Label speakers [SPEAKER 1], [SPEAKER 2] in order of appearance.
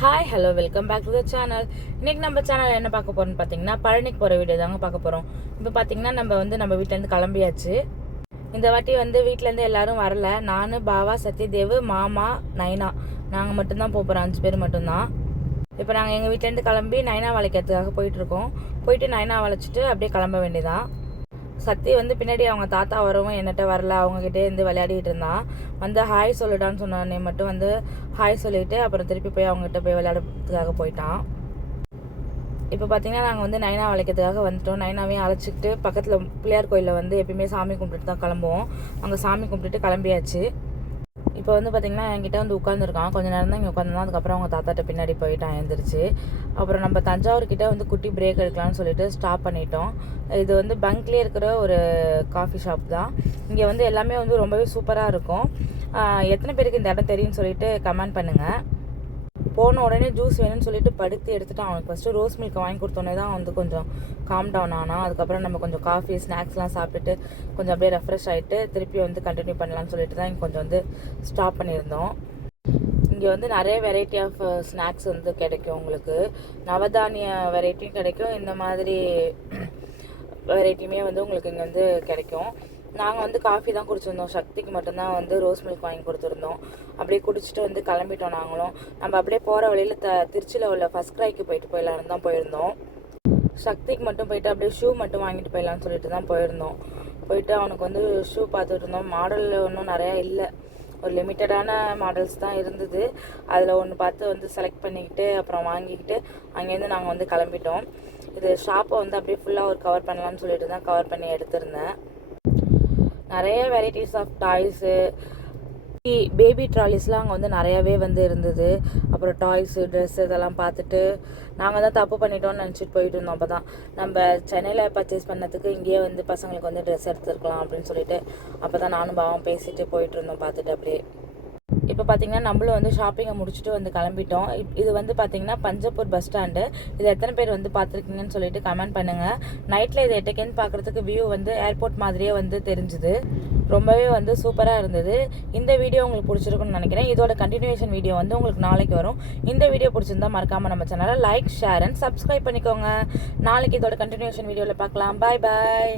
[SPEAKER 1] Hi hello welcome back to the channel இன்றைக்கி நம்ம channel என்ன பார்க்க போகிறோம்னு பார்த்தீங்கன்னா பழனிக்கு போகிற வீடியோ தாங்க பார்க்க போகிறோம் இப்போ பார்த்தீங்கன்னா நம்ம வந்து நம்ம வீட்டிலேருந்து கிளம்பியாச்சு. இந்த வாட்டி வந்து வீட்டிலேருந்து எல்லாரும் வரல. நான் பாவா சத்யதேவ் மாமா நைனா. நாங்கள் மட்டும்தான் போக போகிறோம் அஞ்சு பேர் மட்டும்தான். இப்போ நாங்கள் எங்கள் வீட்டிலேருந்து கிளம்பி நைனா வளைக்கிறதுக்காக போயிட்டுருக்கோம் போயிட்டு நைனா வளைச்சிட்டு அப்படியே கிளம்ப வேண்டியதான் சக்தி வந்து பின்னாடி அவங்க தாத்தா வரவும் என்னட்ட வரல. அவங்கக்கிட்டே இருந்து விளையாடிட்டு இருந்தான். வந்து ஹாய் சொல்லிட்டான்னு சொன்னே மட்டும் வந்து ஹாய் சொல்லிவிட்டு அப்புறம் திருப்பி போய் அவங்ககிட்ட போய் விளையாடுறதுக்காக போயிட்டான். இப்போ பார்த்தீங்கன்னா நாங்கள் வந்து நைனா வளைக்கிறதுக்காக வந்துட்டோம். நைனாவையும் அழைச்சிக்கிட்டு பக்கத்தில் பிள்ளையார் கோயிலில் வந்து எப்பயுமே சாமி கும்பிட்டுட்டு தான் கிளம்புவோம். அங்கே சாமி கும்பிட்டுட்டு கிளம்பியாச்சு. இப்போ வந்து பார்த்திங்கன்னா என்கிட்ட வந்து உட்காந்துருக்கான் கொஞ்ச நேரம் தான் இங்கே உட்காந்துருந்தான் அதுக்கப்புறம் அவங்க தாத்தாட்ட பின்னாடி போயிட்டான் எழுந்திரிச்சு அப்புறம் நம்ம தஞ்சாவூர்கிட்ட வந்து குட்டி பிரேக் எடுக்கலாம்னு சொல்லிட்டு ஸ்டாப் பண்ணிட்டோம். இது வந்து பங்க்லேயே இருக்கிற ஒரு காஃபி ஷாப் தான். இங்கே வந்து எல்லாமே வந்து ரொம்பவே சூப்பராக இருக்கும். எத்தனை பேருக்கு இந்த இடம் தெரியும்னு சொல்லிட்டு கமெண்ட் பண்ணுங்கள் போன உடனே ஜூஸ் வேணும்னு சொல்லிட்டு படுத்து எடுத்துட்டு அவனுக்கு ஃபஸ்ட்டு ரோஸ் மில்க் வாங்கி கொடுத்தோன்னே தான் வந்து கொஞ்சம் காம் டவுன் ஆனால் அதுக்கப்புறம் நம்ம கொஞ்சம் காஃபி ஸ்நாக்ஸ்லாம் சாப்பிட்டுட்டு கொஞ்சம் அப்படியே ரெஃப்ரெஷ் ஆகிட்டு திருப்பி வந்து கண்டினியூ பண்ணலாம்னு சொல்லிட்டு தான் இங்கே கொஞ்சம் வந்து ஸ்டாப் பண்ணியிருந்தோம். இங்கே வந்து நிறைய வெரைட்டி ஆஃப் ஸ்நாக்ஸ் வந்து கிடைக்கும் உங்களுக்கு. நவதானிய வெரைட்டியும் கிடைக்கும். இந்த மாதிரி வெரைட்டியுமே வந்து உங்களுக்கு இங்கே வந்து கிடைக்கும். நாங்கள் வந்து காஃபி தான் குடிச்சிருந்தோம். சக்திக்கு மட்டும்தான் வந்து ரோஸ் மில்க் வாங்கி கொடுத்துருந்தோம். அப்படியே குடிச்சிட்டு வந்து கிளம்பிட்டோம் நாங்களும். நம்ம அப்படியே போகிற வழியில் த திருச்சியில் உள்ள ஃபஸ்ட் கிரைக்கு போயிட்டு போயிடலான்னு தான் போயிருந்தோம். சக்திக்கு மட்டும் போயிட்டு அப்படியே ஷூ மட்டும் வாங்கிட்டு போயிடலாம்னு சொல்லிட்டு தான் போயிருந்தோம். போயிட்டு அவனுக்கு வந்து ஷூ பார்த்துட்டு இருந்தோம். மாடல் ஒன்றும் நிறையா இல்லை. ஒரு லிமிட்டடான மாடல்ஸ் தான் இருந்தது. அதில் ஒன்று பார்த்து வந்து செலக்ட் பண்ணிக்கிட்டு அப்புறம் வாங்கிக்கிட்டு அங்கேருந்து நாங்கள் வந்து கிளம்பிட்டோம். இது ஷாப்பை வந்து அப்படியே ஃபுல்லாக ஒரு கவர் பண்ணலாம்னு சொல்லிட்டு தான் கவர் பண்ணி எடுத்திருந்தேன். நிறைய வெரைட்டிஸ் ஆஃப் டாய்ஸு பேபி ட்ராலிஸ்லாம் அங்கே வந்து நிறையாவே வந்து இருந்தது. அப்புறம் டாய்ஸு ட்ரெஸ் இதெல்லாம் பார்த்துட்டு நாங்கள் தான் தப்பு பண்ணிட்டோம்னு நினச்சிட்டு போயிட்டு இருந்தோம் அப்போ தான் நம்ம சென்னையில் பர்ச்சேஸ் பண்ணதுக்கு இங்கேயே வந்து பசங்களுக்கு வந்து ட்ரெஸ் எடுத்துருக்கலாம் அப்படின்னு சொல்லிட்டு அப்போ தான் நானும் பாவம் பேசிட்டு போயிட்டு இருந்தோம் பார்த்துட்டு அப்படியே. இப்போ பார்த்தீங்கன்னா நம்மளும் வந்து ஷாப்பிங்கை முடிச்சுட்டு வந்து கிளம்பிட்டோம். இது வந்து பார்த்தீங்கன்னா பஞ்சப்பூர் பஸ் ஸ்டாண்டு இது எத்தனை பேர் வந்து பார்த்துருக்கீங்கன்னு சொல்லிட்டு கமெண்ட் பண்ணுங்கள் நைட்டில் இது எட்டக்கேன்னு பார்க்குறதுக்கு வியூ வந்து ஏர்போர்ட் மாதிரியே வந்து தெரிஞ்சுது. ரொம்பவே வந்து சூப்பராக இருந்தது. இந்த வீடியோ உங்களுக்கு பிடிச்சிருக்குன்னு நினைக்கிறேன். இதோட கண்டினியூஷன் வீடியோ வந்து உங்களுக்கு நாளைக்கு வரும். இந்த வீடியோ பிடிச்சிருந்தா மறக்காமல் நம்ம சேனலை லைக் ஷேர் அண்ட் சப்ஸ்கிரைப் பண்ணிக்கோங்க. நாளைக்கு இதோட கண்டினியூஷன் வீடியோவில் பார்க்கலாம். பாய் பாய்